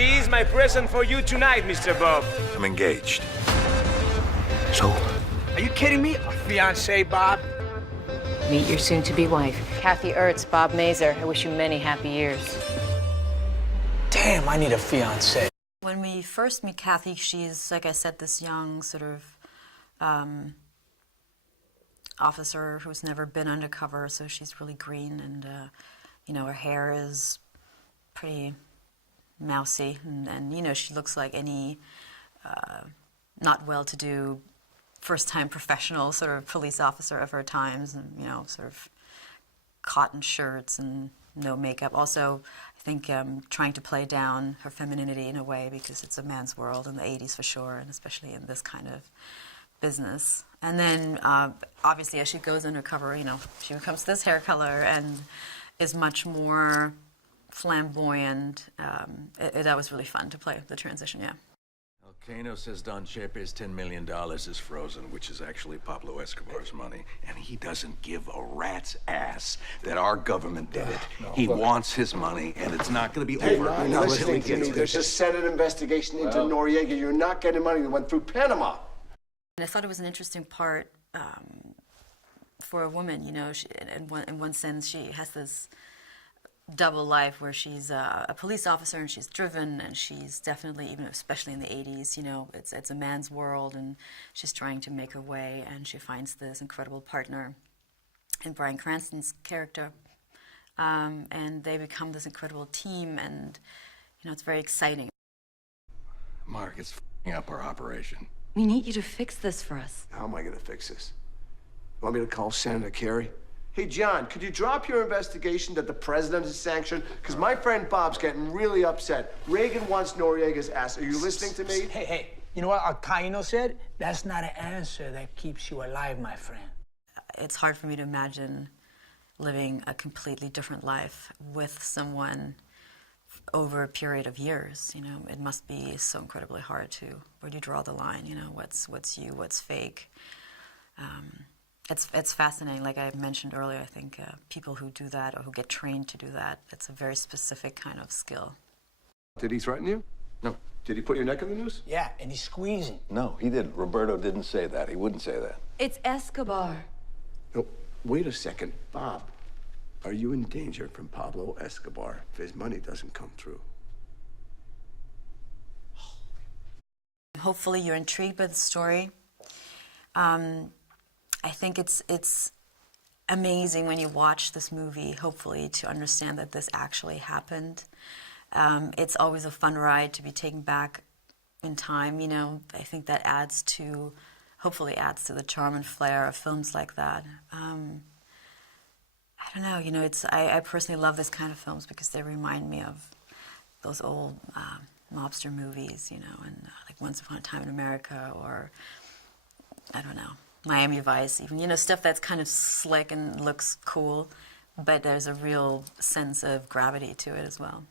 She's my present for you tonight, Mr. Bob. I'm engaged. So? Are you kidding me? A fiancé, Bob? Meet your soon-to-be wife, Kathy Ertz, Bob Mazur. I wish you many happy years. Damn, I need a fiancé. When we first meet Kathy, she's, like I said, this young sort of officer who's never been undercover, so she's really green, and you know, her hair is pretty mousy, and you know, she looks like any not well-to-do first-time professional sort of police officer of her times, and you know, sort of cotton shirts and no makeup. Also, I think trying to play down her femininity in a way, because it's a man's world in the 80s for sure, and especially in this kind of business. And then obviously as she goes undercover, you know, she becomes this hair color and is much more flamboyant. That was really fun to play, the transition, yeah. Kano says Don Chepe's $10 million is frozen, which is actually Pablo Escobar's money, and he doesn't give a rat's ass that our government did it. He wants his money, and it's not going to be over Now until he listening to gets me, it. there's a Senate investigation into Noriega. You're not getting money that went through Panama. And I thought it was an interesting part for a woman, you know, in one sense she has this double life where she's a police officer and she's driven, and she's definitely, even especially in the 80s, you know, it's a man's world, and she's trying to make her way, and she finds this incredible partner in Bryan Cranston's character, and they become this incredible team, and you know, it's very exciting. Mark, it's f***ing up our operation. We need you to fix this for us. How am I going to fix this? You want me to call Senator Kerry? Hey, John, could you drop your investigation that the president has sanctioned? Because my friend Bob's getting really upset. Reagan wants Noriega's ass. Are you listening to me? Hey, you know what Alcaino said? That's not an answer that keeps you alive, my friend. It's hard for me to imagine living a completely different life with someone over a period of years. You know, it must be so incredibly hard to, where do you draw the line? You know, what's you, what's fake? It's fascinating. Like I mentioned earlier, I think people who do that or who get trained to do that, it's a very specific kind of skill. Did he threaten you? No. Did he put your neck in the noose? Yeah, and he's squeezing. No, he didn't. Roberto didn't say that. He wouldn't say that. It's Escobar. No, wait a second. Bob, are you in danger from Pablo Escobar if his money doesn't come through? Hopefully you're intrigued by the story. I think it's amazing when you watch this movie, hopefully, to understand that this actually happened. It's always a fun ride to be taken back in time, you know. I think that hopefully adds to the charm and flair of films like that. I don't know, you know, I personally love this kind of films because they remind me of those old mobster movies, you know, and like Once Upon a Time in America, or, I don't know, Miami Vice, even, you know, stuff that's kind of slick and looks cool, but there's a real sense of gravity to it as well.